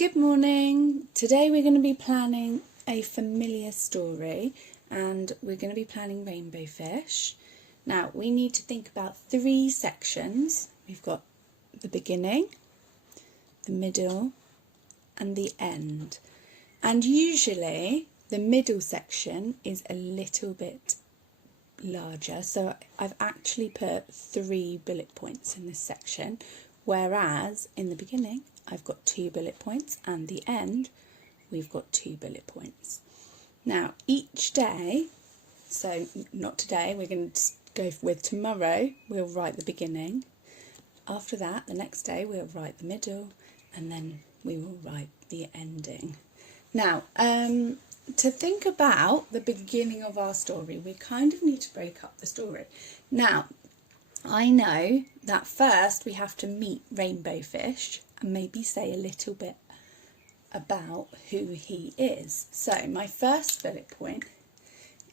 Good morning. Today we're going to be planning a familiar story and we're going to be planning Rainbow Fish. Now we need to think about 3 sections. We've got the beginning, the middle and the end. And usually the middle section is a little bit larger, so I've actually put 3 bullet points in this section, whereas in the beginning I've got 2 bullet points and the end we've got 2 bullet points. Now each day, so not today, we're going to go with tomorrow, we'll write the beginning. After that, the next day we'll write the middle and then we will write the ending. Now to think about the beginning of our story, we kind of need to break up the story. Now I know that first we have to meet Rainbow Fish and maybe say a little bit about who he is. So my first bullet point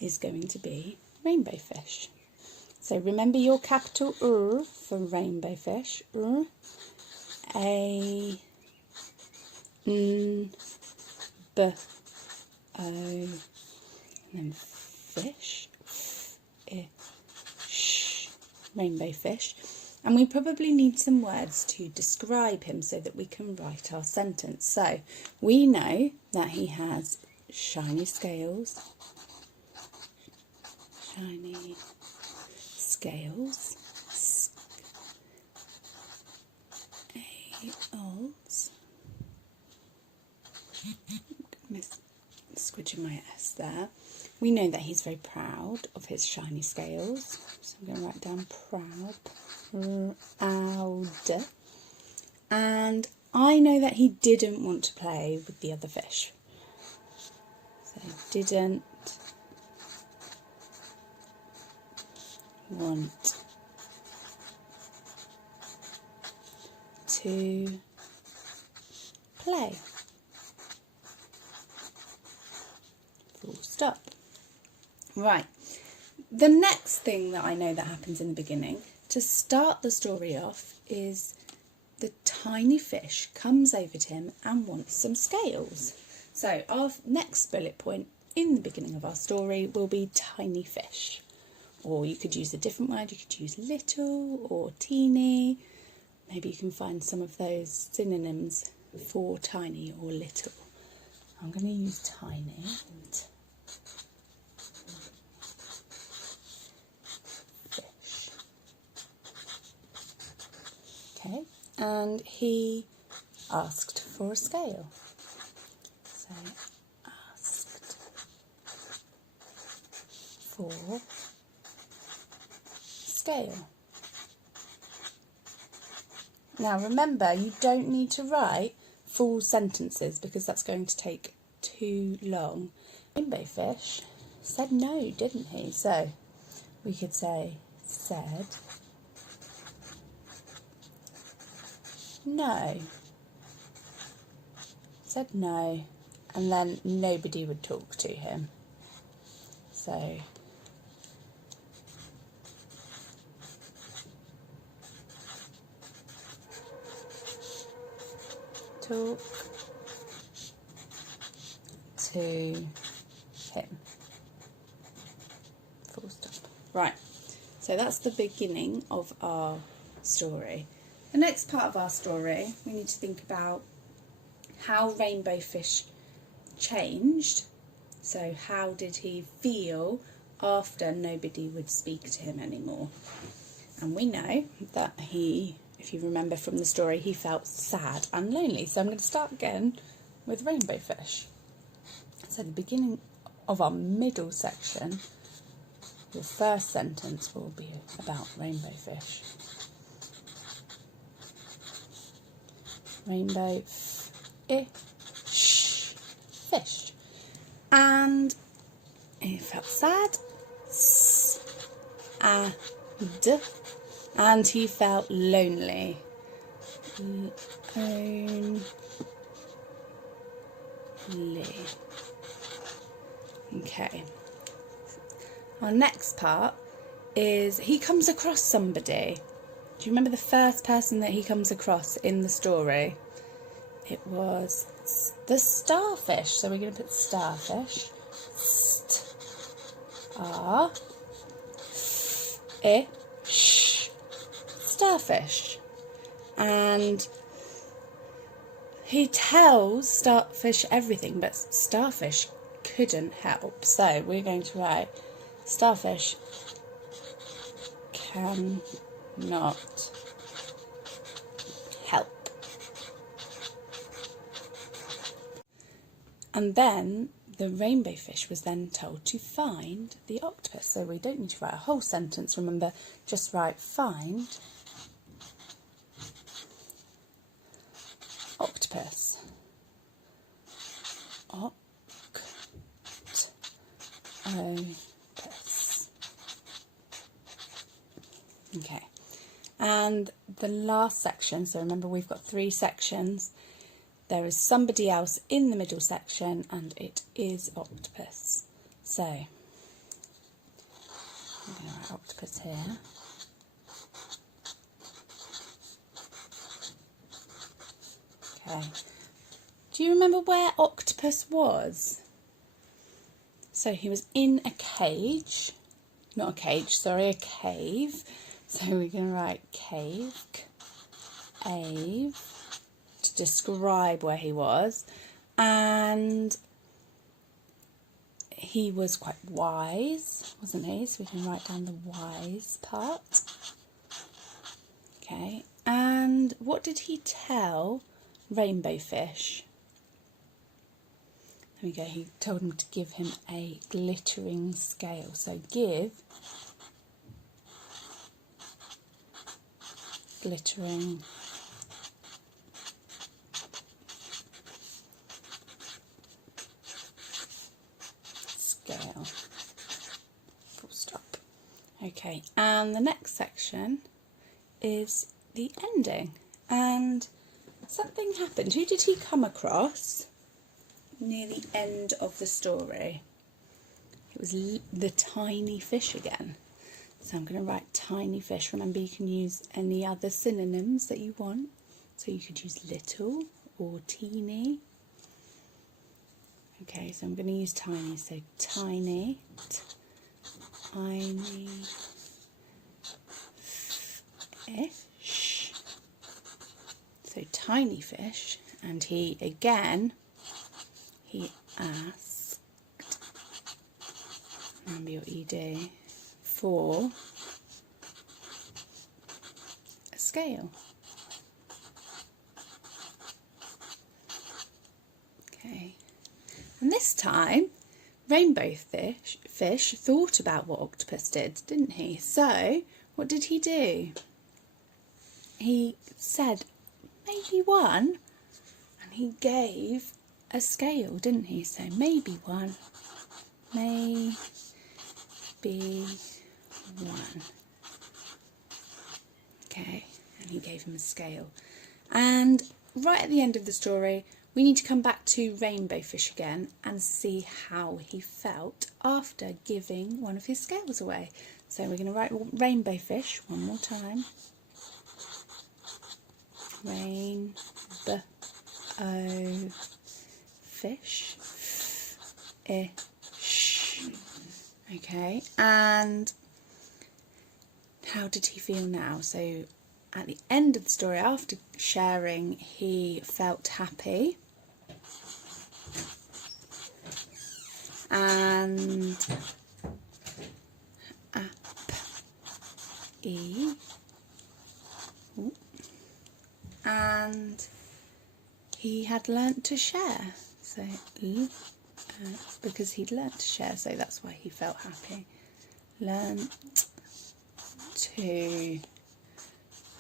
is going to be Rainbow Fish. So remember your capital R for Rainbow Fish. R, A, N, B, O, and then fish, F, I, Sh, Rainbow Fish. And we probably need some words to describe him so that we can write our sentence. So we know that he has shiny scales, scales, squidging my S there. We know that he's very proud of his shiny scales, so I'm going to write down proud. And I know that he didn't want to play with the other fish. So didn't want to play. Full stop. Right. The next thing that I know that happens in the beginning, to start the story off, is the tiny fish comes over to him and wants some scales. So our next bullet point in the beginning of our story will be tiny fish. Or you could use a different word, you could use little or teeny. Maybe you can find some of those synonyms for tiny or little. I'm going to use tiny. Okay, and he asked for a scale. So, asked for scale. Now remember, you don't need to write full sentences because that's going to take too long. Rainbow Fish said no, didn't he? So we could say said no. Said no, and then nobody would talk to him. So talk to him. Full stop. Right, so that's the beginning of our story. The next part of our story, we need to think about how Rainbow Fish changed. So how did he feel after nobody would speak to him anymore? And we know that he, if you remember from the story, he felt sad and lonely. So I'm going to start again with Rainbow Fish. So the beginning of our middle section, the first sentence will be about Rainbow Fish. Rainbow fish. And he felt sad. And he felt lonely. Okay. Our next part is he comes across somebody. Do you remember the first person that he comes across in the story? It was the starfish. So we're going to put starfish. Starfish. Starfish. And he tells starfish everything, but starfish couldn't help. So we're going to write starfish cannot help. And then the rainbow fish was then told to find the octopus. So we don't need to write a whole sentence, remember, just write find octopus. Octopus. Okay. And the last section, so remember we've got 3 sections. There is somebody else in the middle section and it is octopus. So, I'm going to write octopus here. Okay. Do you remember where octopus was? So he was in a cage. Not a cage, sorry, a cave. So we're going to write cave, ave, to describe where he was. And he was quite wise, wasn't he? So we can write down the wise part. Okay, and what did he tell Rainbow Fish? There we go, he told him to give him a glittering scale. So give glittering scale. Full stop. Okay, and the next section is the ending. And something happened. Who did he come across near the end of the story? It was the tiny fish again. So I'm going to write tiny fish. Remember, you can use any other synonyms that you want. So you could use little or teeny. Okay, so I'm going to use tiny. So tiny, tiny fish. So tiny fish. And he asked, remember your ED, for a scale. Okay, and this time Rainbow Fish thought about what Octopus did, didn't he? So what did he do? He said maybe one, and he gave a scale, didn't he? So maybe one, maybe one. Okay, and he gave him a scale. And right at the end of the story, we need to come back to Rainbow Fish again and see how he felt after giving one of his scales away. So we're going to write Rainbow Fish one more time. Rainbow fish. Ish. Okay, and how did he feel now? So at the end of the story, after sharing, he felt happy. And and he had learnt to share. So because he'd learnt to share, so that's why he felt happy. Learnt to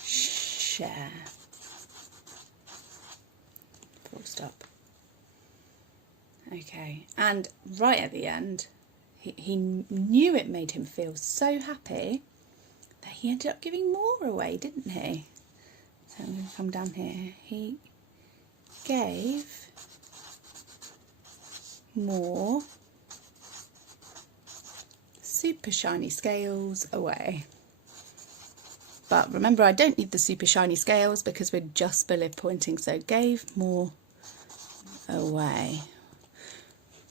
share. Full stop. Okay, and right at the end, he knew it made him feel so happy that he ended up giving more away, didn't he? So I'm going to come down here. He gave more super shiny scales away. But remember, I don't need the super shiny scales because we're just bullet pointing, so gave more away.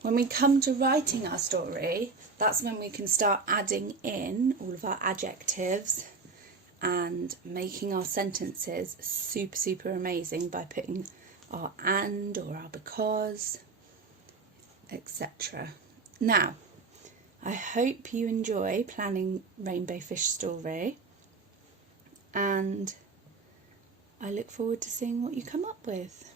When we come to writing our story, that's when we can start adding in all of our adjectives and making our sentences super, super amazing by putting our and or our because, etc. Now, I hope you enjoy planning Rainbow Fish Story, and I look forward to seeing what you come up with.